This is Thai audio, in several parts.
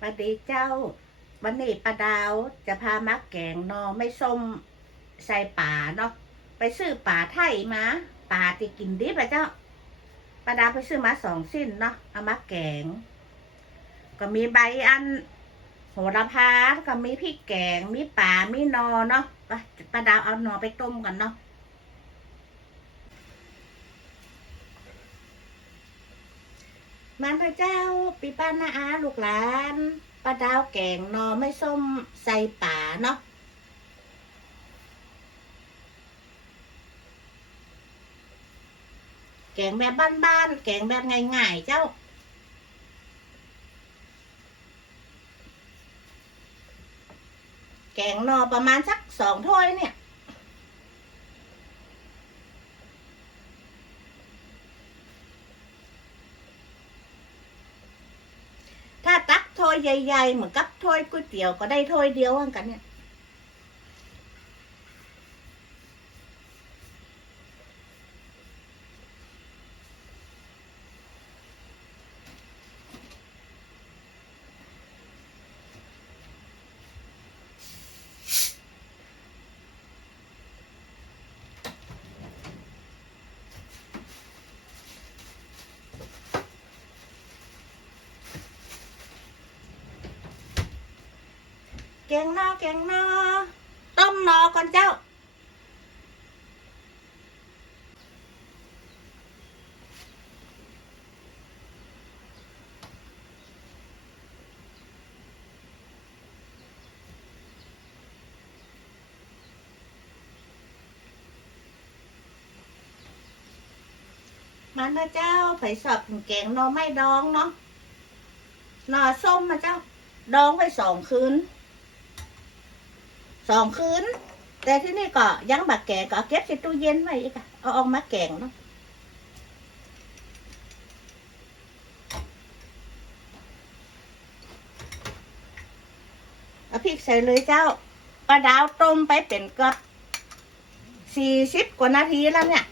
ปาดีเจ้า วันนี้ปลาดาวจะพามักแกงนอไม่ส้มใส่ป่าเนาะไปซื้อป่าไทยมาป่าที่กินดิบอะเจ้าปลาดาวไปซื้อมาสองสิ้นเนาะเอามาแกง ก็มีใบอันโหระพาก็มีพริกแกง มีป่ามีนอเนาะไปปลาดาวเอานอไปต้มกันเนาะ มันพระเจ้าปีป้านาอาลูกหลานปลาดาวแกงนอไม่ส้มใส่ป่าเนาะแกงแบบบ้านๆแกงแบบง่ายๆเจ้าแกงนอประมาณสักสองถ้วยเนี่ย ถ้าตักถ้วย ใหญ่ๆเหมือนกับถ้วยก๋วยเตี๋ยวก็ได้ถ้วยเดียวเหมือนกันเนี่ย แกงนอแกงนอต้มนอก่อนเจ้ามันนะเจ้าไผ่สอบแกงนอไม่ดองเนาะนอส้มมาเจ้า ดองไว้สองคืน สองคืน แต่ที่นี่ก็ยังบักแกงก็เอาเก็บใส่ตู้เย็นไว้อีกอะเอาออกมาแกงเนาะเอาพริกใส่เลยเจ้าปลาดาวต้มไปเป็นกับสี่สิบกว่านาทีแล้วเนี่ย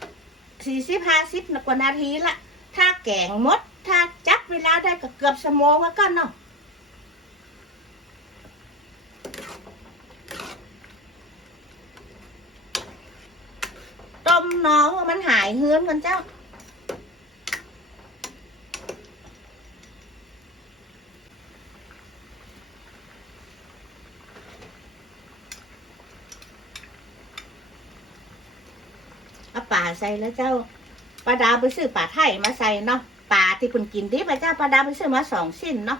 สี่สิบห้าสิบกว่านาทีละถ้าแกงมด ถ้าจับเวลาได้ก็เกือบชั่วโมงแล้วกันเนาะ มน้องว่ามันหายเฮือนกันเจ้า เอาป่าใส่แล้วเจ้าปลาดาวไปซื้อป่าไทยมาใส่เนาะป่าที่คุณกินดิบอะเจ้าปลาดาวไปซื้อมาสองสิ้นเนาะ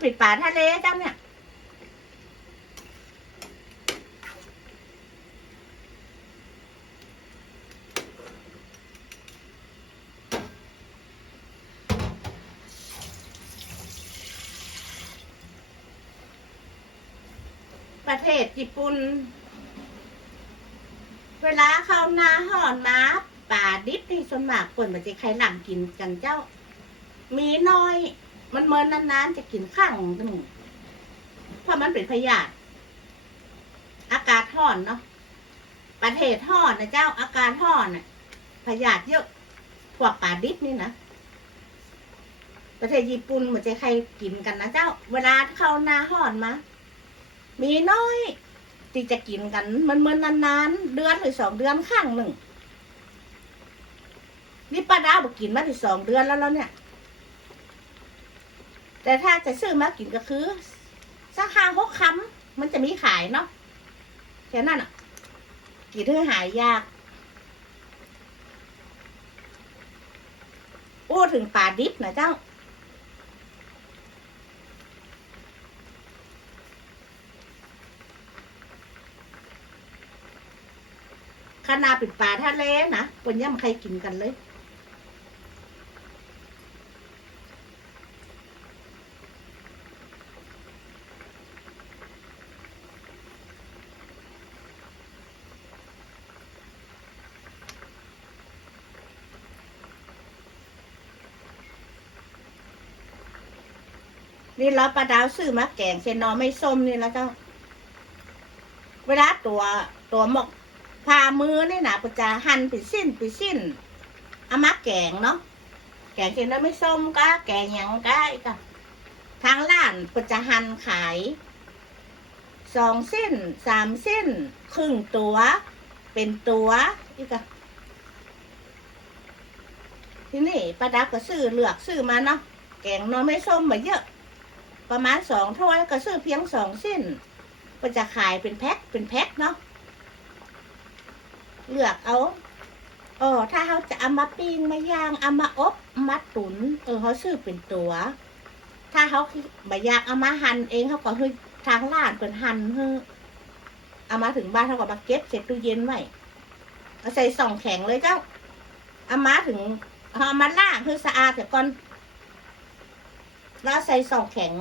ป่าเนี่ยมันเป็นป่าทะเลเจ้าเนี่ยประเทศญี่ปุ่น เวลาเข้านาห่อนมาป่าดิบที่ส่วนมากคนมันจะใครหลังกินกันเจ้า มีน้อย มันเมินนานๆจะกินข้างหนึ่งเพราะมันเป็นพยาธิอากาศห้อนเนาะประเทศห้อนนะเจ้าอากาศห้อนน่ะพยาธิเยอะพวกป่าดิบนี่นะประเทศญี่ปุ่นหมันจะใครกินกันนะเจ้า เวลาเข้าหน้าห้อนมา มีน้อยที่จะกินกัน มันเมินนานๆ เดือนหรือสองเดือนข้างหนึ่งนี่ป้าดาวบอกกินมาถึงสองเดือนแล้วแล้วเนี่ย แต่ถ้าจะซื้อมากินก็คือสักห้าหกคำมันจะมีขายเนาะแค่นั้นอะกินเพื่อหายยาก โอ้ถึงป่าดิบนะเจ้า ขนาดเป็นป่าทะเลนะคนย่ำใครกินกันเลย นี่เราปลาดาวซื้อมาแกงเซนนอไม่ส้มนี่แล้วเจ้า เวลาตัวตัวหมกพามือนี่นะปะจะหั่นเป็นสิ้นเป็นสิ้นเอามาแกงเนาะแกงเซนนอไม่ส้มก็แกงหยังก็อีกทางร้านปะจะหั่นขายสองเส้นสามเส้น ครึ่งตัว เป็นตัวอีกอะทีนี่ป้าดับก็ซื้อเลือกซื้อมาเนาะแกงหนอไม่ส้มมาเยอะ ประมาณสองถ้วยก็ซื้อเพียงสองเส้น ก็จะขายเป็นแพ็คเป็นแพ็คเนาะเลือกเอาเออถ้าเขาจะเอามาปิ้งมาย่างเอามาอบมาตุนเออเขาซื้อเป็นตัว ถ้าเขาไม่อยากเอามาหั่นเองเขาก็คือทางร้านเป็นหั่นเฮ้อเอามาถึงบ้านเขาก็มาเก็บเสร็จตู้เย็นไว้เอาใส่ส่องแข็งเลยเจ้าเอามาถึงเอามาล่างคือสะอาดเสร็จก่อนแล้วใส่ส่องแข็ง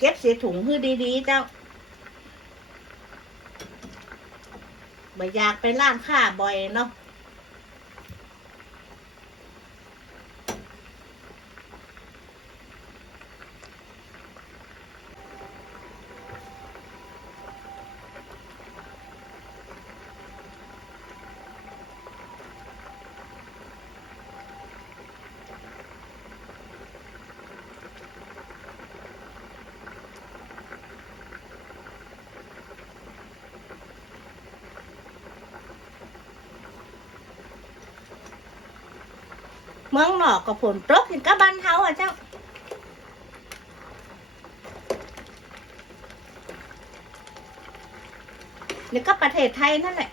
เก็บเสียถุงคือดีๆ เจ้าไม่อยากไปร้านค้าบ่อยเนาะ เมืองนอกกับผลตกอย่างกับบ้านเฮาอะเจ้านี่ก็ประเทศไทยนั่นแหละ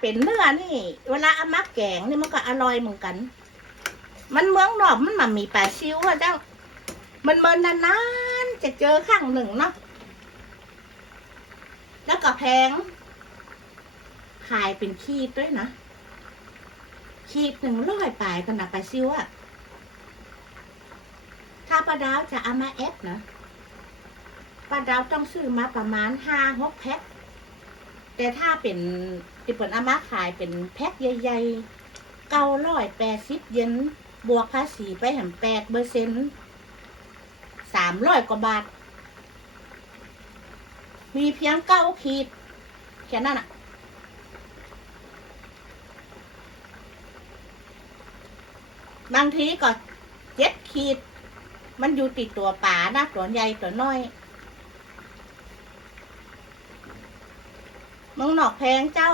เป็นเนื้อนี่ เวลาเอามาแกงนี่มันก็อร่อยเหมือนกัน มันเมืองนอกมันมามีปลาซิวอะเจ้ามันเมินนานๆจะเจอครั้งหนึ่งเนาะแล้วก็แพง ขายเป็นขีดด้วยนะ ขีดหนึ่งร้อยปลายกันนะปลาซิวอะถ้าปลาดาวจะเอามาเอฟนะปลาดาวต้องซื้อมาประมาณห้าหกแพ็ค แต่ถ้าเป็นที่เปิดอามาขายเป็นแพ็คใหญ่ๆเก้าร้อยแปดสิบเยนบวกภาษีไปแหมแปดเปอร์เซ็นต์สามร้อยกว่าบาท มีเพียงเก้าขีดแค่นั้นอะบางทีก็เจ็ดขีด มันอยู่ติดตัวป่านะตัวใหญ่ตัวน้อย มืองนอกแพงเจ้า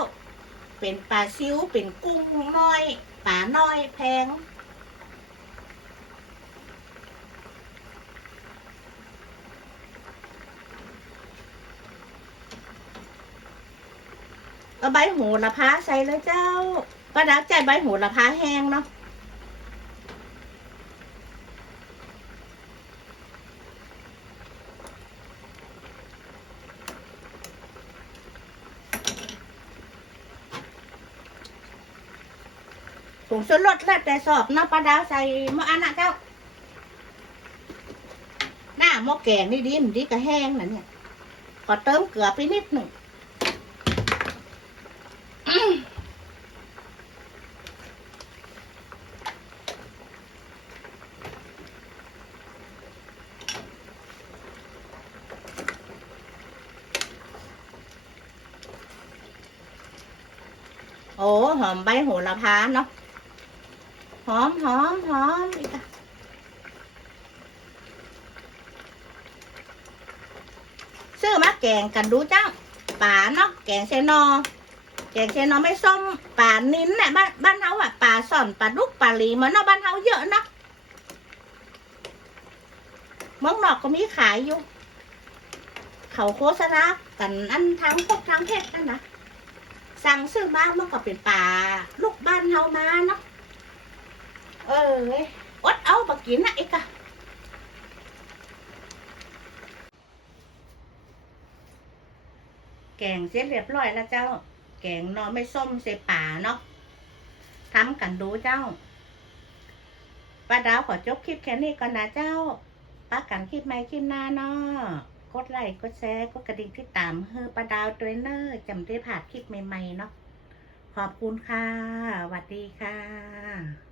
เป็นปลาซิวเป็นกุ้งน้อยปลาน้อยแพงเอาใบโหระพาใส่เลยเจ้าป้าดักใจใบโหระพาแห้งเนาะ ผงชูรสแล้วแต่สอบน้ำปลาดาวใส่มะอันนะเจ้า หน้าหม้อแกงนี่ดีมันดีก็แห้งนะเนี่ยขอเติมเกลือไปนิดหนึ่งโอ้หอมใบโหระพาเนาะ หอมหอมหอมอีกอะซื้อมาแกงกันดูจ้าป่าเนาะแกงเซนอ แกงเซนอไม่ส้มป่านิ้นเนี่ยบ้านบ้านเฮาอะป่าซ่อนป่าดุกป่าหลีมือนเนาะบ้านเฮาเยอะเนาะมองนอกก็มีขายอยู่ เขาโฆษณากันอันทั้งพวกทั้งเพชรนั่นนะสั่งซื้อมามันก็เป็นป่าลูกบ้านเฮามาเนาะ เอออดเอาบักกินนะอีกะแกงเสร็จเรียบร้อยแล้วเจ้า แกงนอไม่ส้มใส่ป่าเนาะทำกันดูเจ้าป้าดาวขอจบคลิปแค่นี้ก่อนนะเจ้าป้ากันคลิปใหม่คลิปหน้าเนาะกดไลค์กดแชร์กดกระดิ่งที่ตามเฮอป้าดาวตัวเนอร์จำได้ผ่านคลิปใหม่ๆเนาะขอบคุณค่ะสวัสดีค่ะ